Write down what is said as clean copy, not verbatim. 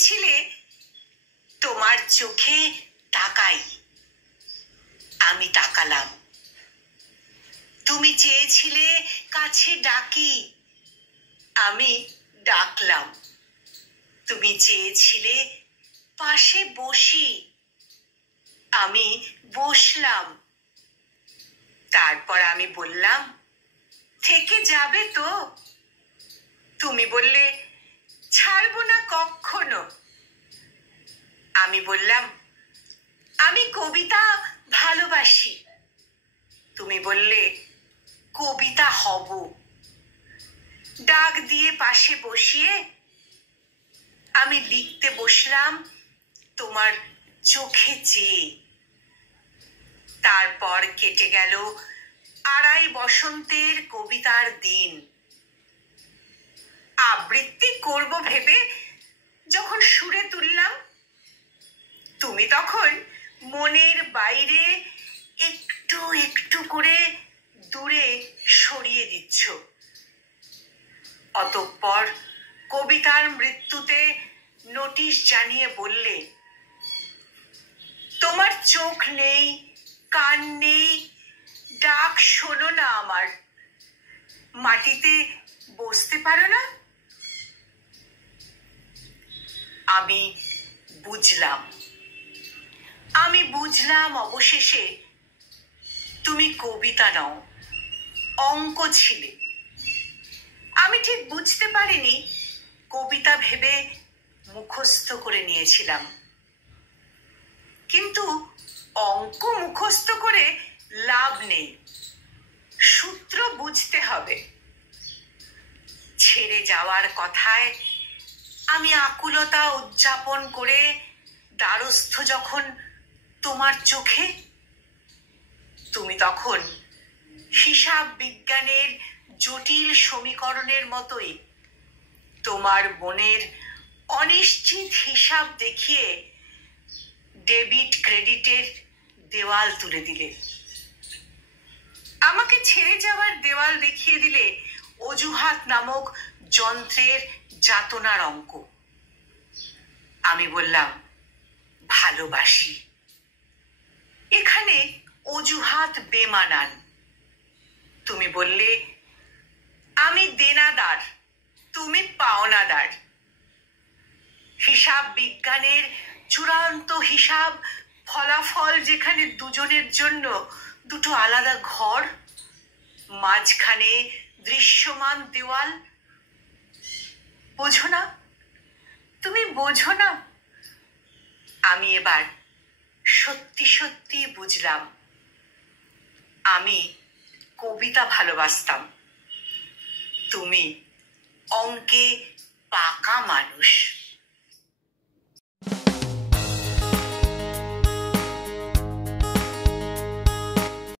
চেয়েছিলে তোমার চোখে তাকাই, আমি তাকালাম। তুমি চেয়েছিলে কাছে ডাকি, আমি ডাকলাম। তুমি চেয়েছিলে পাশে বসি, আমি বসলাম। তারপর আমি বললাম, থেকে যাবে তো? তুমি বললে, ছাড়বো না কখনো। আমি বললাম, আমি কবিতা ভালোবাসি। তুমি বললে, কবিতা হব। ডাক দিয়ে পাশে বসিয়ে আমি লিখতে বসলাম তোমার চোখে চেয়ে। তারপর কেটে গেল 2.5 বসন্তের কবিতার দিন। আবৃত্তি করব ভেবে যখন সুরে তুললাম, তুমি তখন মনের বাইরে একটু একটু করে দূরে সরিয়ে দিচ্ছ। অতঃপর কবিতার মৃত্যুতে নোটিশ জানিয়ে বললে, তোমার চোখ নেই, কান নেই, ডাক শোনো না আমার, মাটিতে বসতে পারো না? আমি বুঝলাম অবশেষে তুমি কবিতা নও, অঙ্ক ছিলে। আমি ঠিক বুঝতে পারিনি কবিতা ভেবে মুখস্থ করে নিয়েছিলাম। কিন্তু অঙ্ক মুখস্থ করে লাভ নেই, সূত্র বুঝতে হবে। ছেড়ে যাওয়ার কথায় আমি আকুলতা উদযাপন করে দ্বারস্থ যখন তোমার চোখে, তুমি তখন হিসাব বিজ্ঞানের জটিল সমীকরণের মতোই তোমার মনের অনিশ্চিত হিসাব দেখিয়ে ডেবিট ক্রেডিটের দেওয়াল তুলে দিলে। আমাকে ছেড়ে যাওয়ার দেওয়াল দেখিয়ে দিলে অজুহাত নামক যন্ত্রের যাতনার অঙ্ক। আমি বললাম, ভালোবাসি। এখানে অজুহাত বেমানান। তুমি বললে, আমি দেনাদার, তুমি পাওনাদার। হিসাব বিজ্ঞানের চূড়ান্ত হিসাব ফলাফল যেখানে দুজনের জন্য দুটো আলাদা ঘর, মাঝখানে দৃশ্যমান দেওয়াল। বোঝো না? তুমি বোঝো না? আমি এবার সত্যি সত্যি বুঝলাম। আমি কবিতা ভালোবাসতাম, তুমি অঙ্কে পাকা মানুষ।